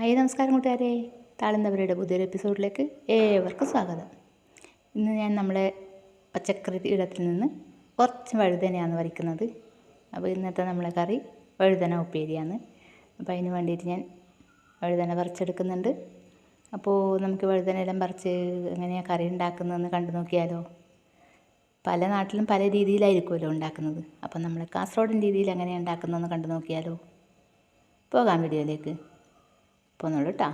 Hi നമസ്കാരം കൂട്ടുകാരെ, താളുന്നവരുടെ പുതിയൊരു എപ്പിസോഡിലേക്ക് ഏവർക്കും സ്വാഗതം. ഇന്ന് ഞാൻ നമ്മളെ പച്ചക്കറി ഇടത്തിൽ നിന്ന് കുറച്ച് വഴുതനയാണ് വരയ്ക്കുന്നത്. അപ്പോൾ ഇന്നത്തെ നമ്മളെ കറി വഴുതന ഉപ്പേരിയാണ്. അപ്പോൾ അതിന് വേണ്ടിയിട്ട് ഞാൻ വഴുതന പറിച്ചെടുക്കുന്നുണ്ട്. അപ്പോൾ നമുക്ക് വഴുതന എല്ലാം പറിച്ച് എങ്ങനെയാണ് കറി ഉണ്ടാക്കുന്നതെന്ന് കണ്ടു നോക്കിയാലോ. പല നാട്ടിലും പല രീതിയിലായിരിക്കുമല്ലോ ഉണ്ടാക്കുന്നത്. അപ്പോൾ നമ്മൾ കാസർഗോഡൻ രീതിയിൽ എങ്ങനെയാണ് ഉണ്ടാക്കുന്നതെന്ന് കണ്ടു നോക്കിയാലോ. പോകാം വീഡിയോയിലേക്ക്. പോന്നോളൂ കേട്ടോ.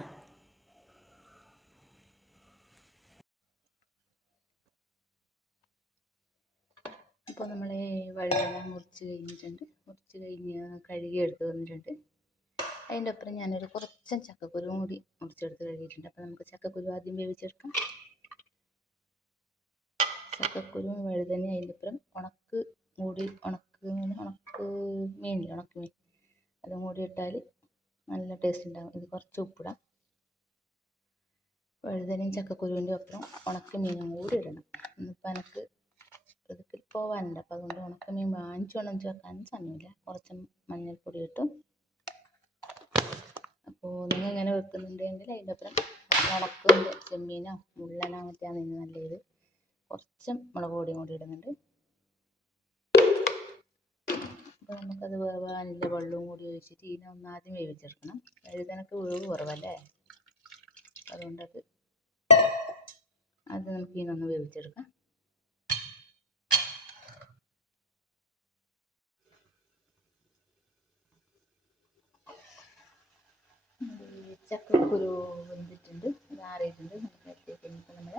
അപ്പോൾ നമ്മൾ വഴുതന മുറിച്ച് കഴിഞ്ഞിട്ടുണ്ട്. മുറിച്ച് കഴിഞ്ഞ് കഴുകി എടുത്ത് വന്നിട്ടുണ്ട്. അതിൻ്റെ ഒപ്പം ഞാനൊരു കുറച്ചും ചക്കക്കുരുവും കൂടി മുറിച്ചെടുത്ത് കഴുകിയിട്ടുണ്ട്. അപ്പോൾ നമുക്ക് ചക്കക്കുരു ആദ്യം വേവിച്ചെടുക്കാം. ചക്കക്കുരുവും വഴുതനയും അതിൻ്റെ ഒപ്പം ഉണക്ക് മീനില്ല, ഉണക്ക് മീൻ അതും കൂടി ഇട്ടാൽ നല്ല ടേസ്റ്റ് ഉണ്ടാകും. ഇത് കുറച്ച് ഉപ്പിടാം. വഴുതനയും ചക്കക്കുരുവിൻ്റെ ഒപ്പം ഉണക്ക മീനും കൂടി ഇടണം. ഇന്നിപ്പോൾ എനിക്ക് ഇതൊക്കെ പോകാനുണ്ട്. അപ്പോൾ അതുകൊണ്ട് ഉണക്ക മീൻ വാങ്ങിച്ച് വെക്കാനും സമയമില്ല. കുറച്ച് മഞ്ഞൾപ്പൊടി ഇട്ടും. അപ്പോൾ നിങ്ങൾ ഇങ്ങനെ വെക്കുന്നുണ്ടെങ്കിൽ അതിൻ്റെ ഒപ്പം ഉണക്കിൻ്റെ ചെമ്മീനോ മുള്ളനോ മറ്റാണ് ഇന്ന് നല്ലത്. കുറച്ച് മുളക് പൊടിയും കൂടി ഇടുന്നുണ്ട്. അപ്പോൾ നമുക്കത് വേവാനുള്ള വെള്ളവും കൂടി ഒഴിച്ചിട്ട് ഇതിനെ ഒന്ന് ആദ്യം വേവിച്ചെടുക്കണം. വഴുതനക്ക് വേവ് കുറവല്ലേ, അതുകൊണ്ട് അത് നമുക്ക് ഇതിനൊന്ന് വേവിച്ചെടുക്കാം. ചക്കക്കുരു വെന്തിട്ടുണ്ട്, അത് ആറിയിട്ടുണ്ട്. നമുക്ക് അതിലേക്ക് ഇനിയിപ്പോൾ നമ്മൾ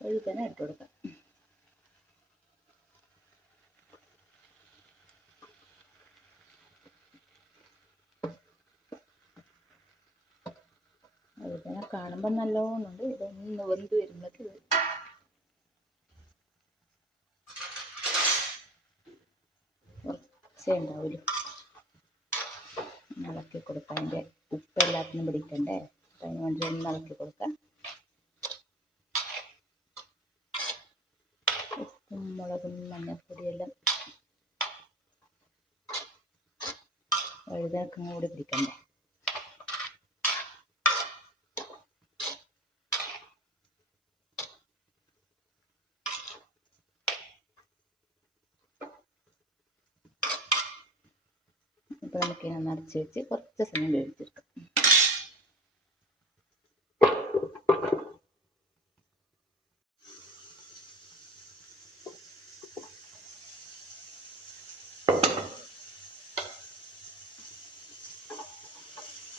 വഴുതന ഇട്ട് കൊടുക്കാം. വഴുതന കാണുമ്പോൾ നല്ലോണമുണ്ട്. ഇതൊന്ന് വെന്ത് വരുമ്പോഴേക്ക് ഇത് കുറച്ചേ ഉണ്ടാവില്ല. ഇളക്കി കൊടുക്കാം. അതിൻ്റെ ഉപ്പ് എല്ലാത്തിനും പിടിക്കണ്ടേ, അപ്പം അതിന് വേണ്ടി ഒന്ന് ഇളക്കി കൊടുക്കാം. ഉപ്പും മുളകും മഞ്ഞൾപ്പൊടിയെല്ലാം വഴുതനക്കും കൂടി പിടിക്കണ്ടേ. അപ്പോൾ നമുക്കിതിനെ അടച്ച് വെച്ച് കുറച്ച് സമയം വേവിച്ചെടുക്കാം.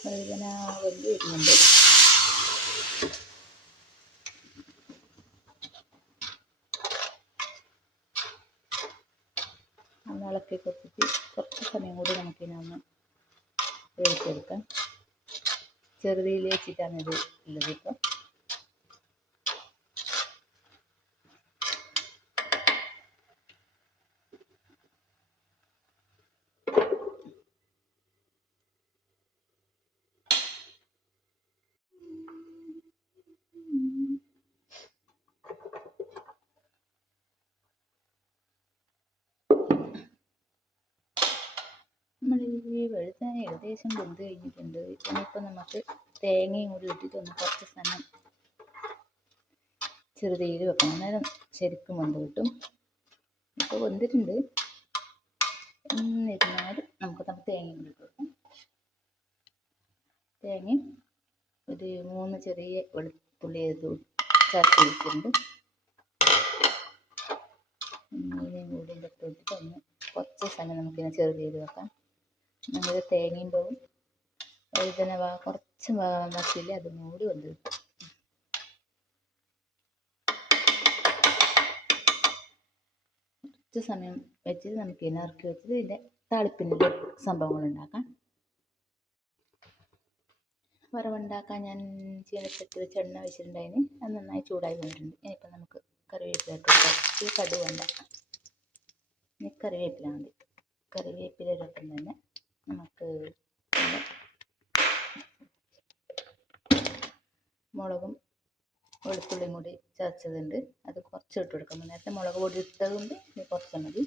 വഴുതന വെന്ത് വരുന്നുണ്ട്. ഒന്ന് ഇളക്കി കൊടുത്തിട്ട് കുറച്ച് സമയം കൂടി നമുക്കിതിനൊന്ന് വേവിച്ചെടുക്കാം. ചെറുതീയിൽ വെച്ചിട്ടാണ് ഇത് ഉള്ളത്. ഇപ്പം നമ്മൾ ഈ വഴുതന ഏകദേശം വെന്ത് കഴിഞ്ഞിട്ടുണ്ട്. ഇനിയിപ്പോൾ നമുക്ക് തേങ്ങയും കൂടി ഇട്ടിട്ട് ഒന്ന് കുറച്ച് സമയം ചെറുതീയിൽ വെക്കണം. അന്നേരം ശരിക്കും വെന്ത് കിട്ടും. ഇപ്പോൾ വെന്തിട്ടുണ്ട്. എന്നിരുന്നാൽ നമുക്ക് തേങ്ങയും കൂടി ഇട്ട് വെക്കാം. തേങ്ങയും ഒരു 3 ചെറിയ വെളുത്തുള്ളി ചേർത്ത് വെച്ചിട്ടുണ്ട്. മീനും കൂടി ഇട്ടിട്ട് ഒന്ന് കുറച്ച് സമയം നമുക്കിതിനെ ചെറുതീയിൽ വെക്കാം. നമ്മൾ തേങ്ങയും പോവും, വഴുതന കുറച്ച് മസിൽ അതും കൂടി വെന്ത് കിട്ടും. കുറച്ച് സമയം വെച്ചിട്ട് നമുക്ക് ഇതിനെ ഇറക്കി വെച്ചിട്ട് ഇതിൻ്റെ താളിപ്പിൻ്റെ സംഭവങ്ങൾ ഉണ്ടാക്കാം. വറവുണ്ടാക്കാൻ ഞാൻ ചീനച്ചട്ടി വെച്ച് എണ്ണ വെച്ചിട്ടുണ്ടായിന്. അത് നന്നായി ചൂടായി വന്നിട്ടുണ്ട്. ഇനിയിപ്പോൾ നമുക്ക് കറിവേപ്പില ഇട്ട് കൊടുക്കാം. ഈ കടുക് വേണ്ട, ഇനി കറിവേപ്പില മതി. കറിവേപ്പിലൊപ്പം തന്നെ നമുക്ക് മുളകും വെളുത്തുള്ളിയും കൂടി ചതച്ചതുണ്ട്, അത് കുറച്ച് ഇട്ട് കൊടുക്കാം. നേരത്തെ മുളക് പൊടി ഇട്ടതുകൊണ്ട് ഇത് കുറച്ച് മതി.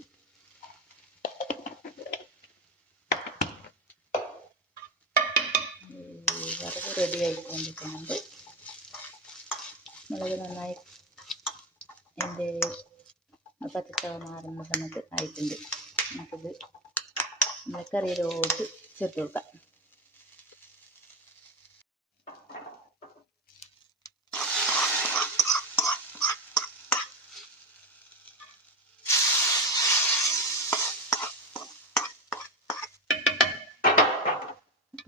വറവ് റെഡി ആയിക്കൊണ്ടിരിക്കുന്നുണ്ട്. മുളക് നന്നായി എൻ്റെ പച്ചച്ചവ മാറുന്ന സമയത്ത് ആയിട്ടുണ്ട്. നമുക്കിത് നമ്മുടെ കറിയിലോട്ട് ചേർത്ത് കൊടുക്കാം.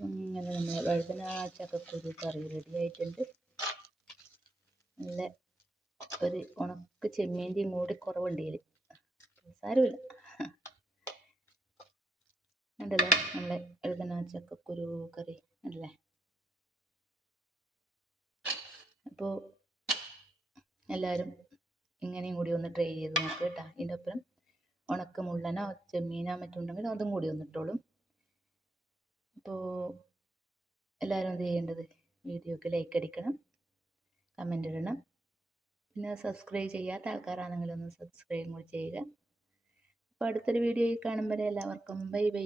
ഇങ്ങനെ നമ്മൾ വഴുതന ചക്കക്കുരു കറി റെഡി ആയിട്ടുണ്ട്. നല്ല ഒരു ഉണക്ക് ചെമ്മീൻ്റെയും കൂടി കുറവുണ്ട് ഇതിൽ, സാരമില്ല. ഉണ്ടല്ലേ നമ്മളെ വഴുതന ചക്കക്കുരു കറി ഉണ്ടല്ലേ. അപ്പോൾ എല്ലാവരും ഇങ്ങനെയും കൂടി ഒന്ന് ട്രൈ ചെയ്ത് നോക്കുക കേട്ടോ. ഇതിൻ്റെ ഒപ്പം ഉണക്ക മുള്ളനോ ചെമ്മീനോ മറ്റുണ്ടെങ്കിൽ അതും കൂടി ഒന്ന് ഇട്ടോളും. അപ്പോൾ എല്ലാവരും എന്ത് ചെയ്യേണ്ടത്, വീഡിയോക്ക് ലൈക്ക് അടിക്കണം, കമൻ്റ് ഇടണം, പിന്നെ സബ്സ്ക്രൈബ് ചെയ്യാത്ത ആൾക്കാരാണെങ്കിൽ ഒന്ന് സബ്സ്ക്രൈബ് കൂടി ചെയ്യുക. അപ്പോൾ അടുത്തൊരു വീഡിയോയിൽ കാണുമ്പോൾ എല്ലാവർക്കും ബൈ ബൈ.